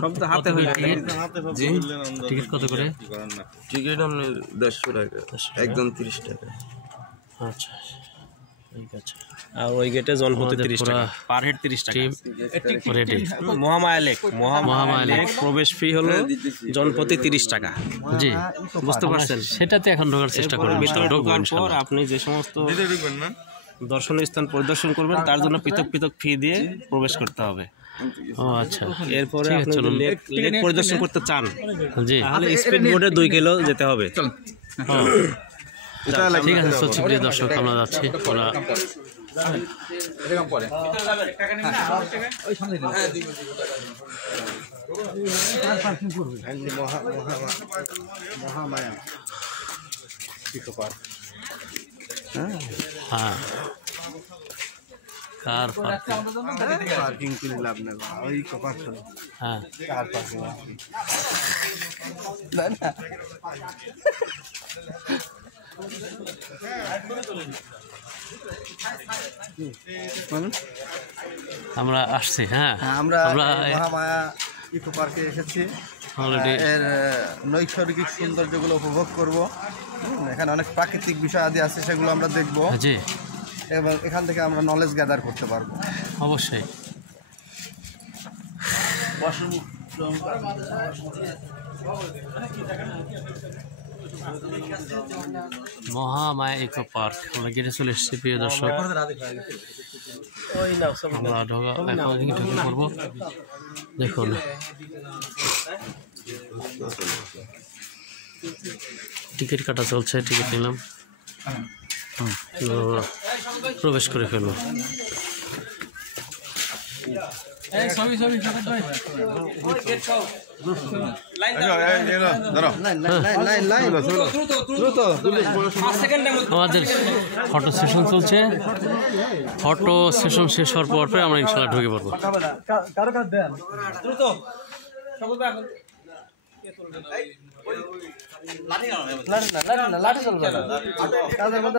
সব তো হাতে হইলে জি টিকিট কত করে? টিকিট আপনি 150 টাকা, একদম 30 টাকা। আচ্ছা ঠিক আছে। আর ওই গেটে জনপ্রতি 30 টাকা, পার হেড 30 টাকা রেডি। মহামায়া লেক প্রবেশ ফি হলো জনপ্রতি 30 টাকা। জি বুঝতে পারছেন? সেটাতে এখন ঢোকার চেষ্টা করবেন, ভিতরে ঢুকবো পর ইনশাআল্লাহ। আপনি যে সমস্ত দর্শনীয় স্থান পরিদর্শন করবেন তার জন্য পৃথক পৃথক ফি দিয়ে প্রবেশ করতে হবে। ও আচ্ছা এরপরে ঠিক আছে, আপনি যদি চলুন। লেক পরিদর্শন করতে চান জি তাহলে স্পিড বোটে 2 কিলো যেতে হবে। ঠিক আছে, চলছি প্রিয় দর্শক, আমরা যাচ্ছি। আমরা মহামায়া ইকো পার্ক। হ্যাঁ কার পার্কিং করে লাভ নেই, ওই ইকো পার্ক হ্যাঁ কার পার্কিং আমরা আসছি। হ্যাঁ আমরা আমরা মহামায়া ইকো পার্কে এসেছি। অলরেডি এর নৈসর্গিক সৌন্দর্যগুলো উপভোগ করব। এখানে অনেক প্রাকৃতিক বিষয় আদি আছে, সেগুলো আমরা দেখব জি এবং এখান থেকে আমরা নলেজ গ্যাদার করতে পারবো। অবশ্যই। মহামায়া ইকো পার্ক আমরা গেটে চলে এসেছি প্রিয় দর্শক। আমরা ঢুকে পড়বো। দেখুন টিকিট কাটা চলছে, টিকিট নিলাম, প্রবেশ করে ফেলবো। আমাদের ফটো সেশন চলছে, ফটো সেশন শেষ হওয়ার পর আমরা ইনশাল্লাহ ঢুকে পড়বো। লাঠি চলবে না।